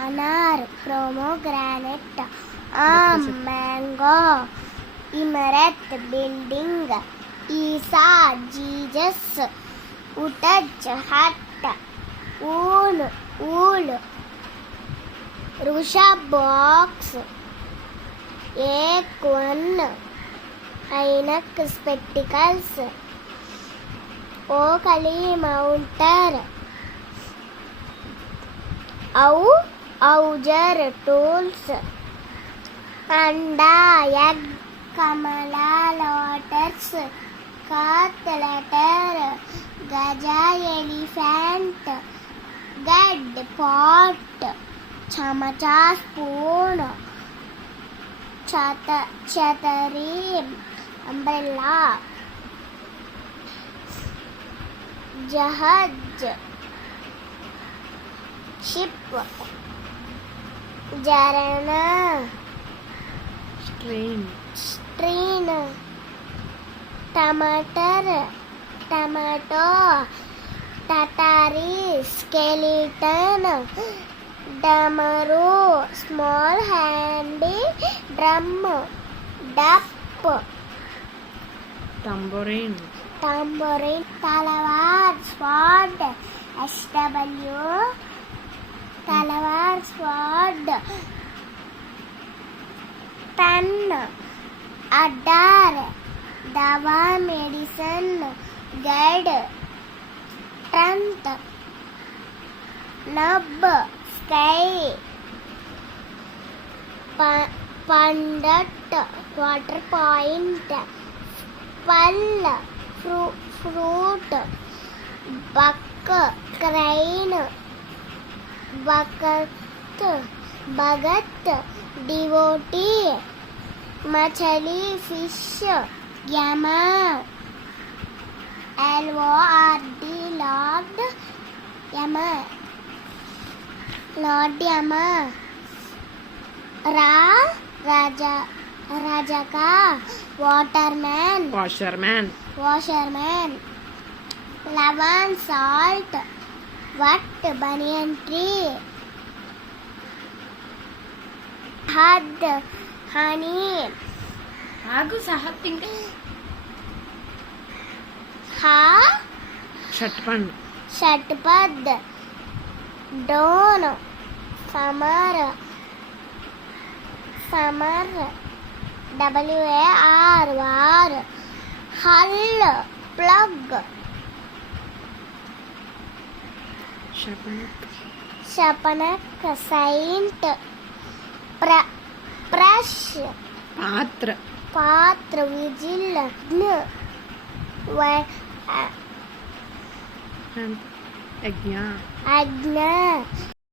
అనార్ pomegranate ఆమ్ mango ఇమరత్ building ఈసా Jesus ఉటజ్ హట్ ఊల్ ఊల్ రుషబ్ బాక్స్ ఏక్ వన్ ఐనక్ స్పెక్టికల్స్ ఓకలి మౌంటర్ ఔ ఔజర్ టూల్స్ అండా ఎగ్ కమలా లోటస్ కాత్ లెటర్ గజ ఎలిఫెంట్ గడ్ పాట్ చెమచా స్పూన్ చత చతరి umbrella జహజ్ ship జరణ strain స్ట్రీన్ tamatar tomato టటారీ skeleton డమరు small handy drum డప్ తంబోరిన్ tambourine, Talwar స్వాడ్ SW Talavar sword Pen Adar Dava medicine Guide Strength Nub Sky Pandit Quarter point Spell Fruit Buck Crane भगत भगत devotee मछली fish Yama L R D lord Yama lord Yama रा राजा राजा का waterman washerman washerman Lavan salt what banyan tree? Had honey. ఆగు సహా తింక ha షట్పండ్ షట్పద్ డోన్ సమర్ సమర్ డబ్ల్యూఏఆర్ వార్ హల్ ప్లగ్ షపనక్ ಶಪನ ಕಸೈಂಟ್ ಪ್ರ ಪ್ರಾಶ್ಯ ಪಾತ್ರ ಪಾತ್ರ ವಿಜಿಲಗ್ನ ಅಜ್ಞಾ ಅಜ್ಞಾ